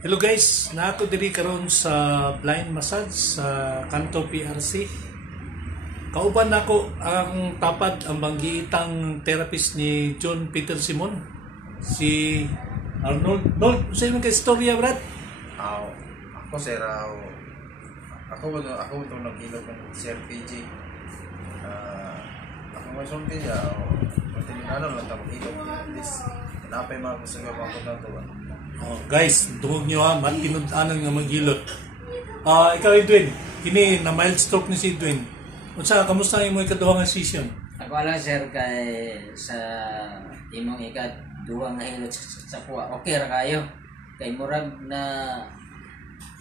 Hello guys, nato diri karon sa blind massage sa Kanto PRC. Kauban nako ang tapad ang banggiitang therapist ni John Peter Simon, si Arnold. Sa imong istorya, Brad? Ako sir, ako itong nag-ilog ng Sir PG. Ako may sulti niya, matinanong lang tapos ilog niya. At least, napay mga gusto nga mga na ito. Guys, tungog nyo ha, matinod-anan nga maghilot. Ikaw Edwin, kini na mild stroke ni si Edwin. Unsa, kamusta yung mga ikaduhang session? Ako lang sir kay sa imong ikaduhang nga hilot sa kuha. Okay ra kayo. Kay murag na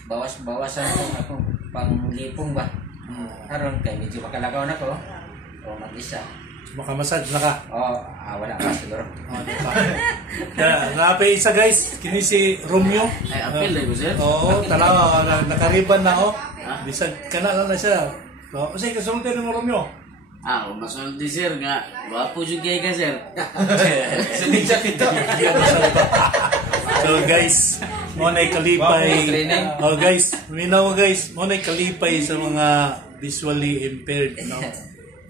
bawas-bawasan akong panglipong ba. Karon kay medyo makalagaw na ko. O mag-isa. Maka-massage na ka? Wala pa siguro. Napay isa guys, kini si Romeo. Ay, apel na ko sir. Oo, talaga, nakariban na ako. Bisag ka na lang na siya. Kasi kasulti mo Romeo. Masulti sir nga. Wapo jud kay ka sir. Sunod siya kita. So guys, mo na kalipay. Guys, minaw guys, mo na kalipay sa mga visually impaired, no?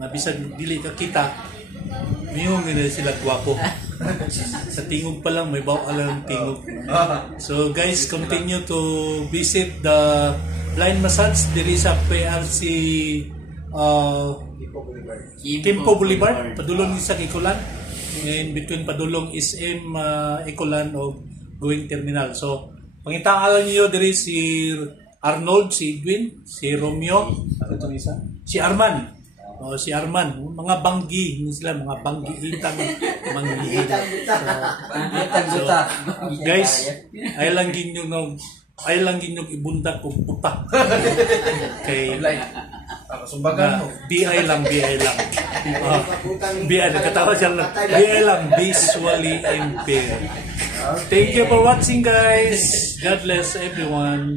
Mabisag dili ka kita, miyong nila sila gwapo. Sa tingog pa lang, may bawa lang tingog. So guys, continue to visit the blind massage diri sa PRC Kimpo Boulevard, Padulong sa Ikulan. In between Padulong SM, Ikulan o Going Terminal. So, pangitaan niyo diri si Arnold, si Edwin, si Romeo, si Arman. Si Arman, mga banggi, sila mga banggi itang manghihita. So, guys, ay lang ginyo ibunda ko puta. Kay Sumbagan mo. BI lang. BI, nakatawa siya lang. BI lang, visually impaired. Thank you for watching guys. God bless everyone.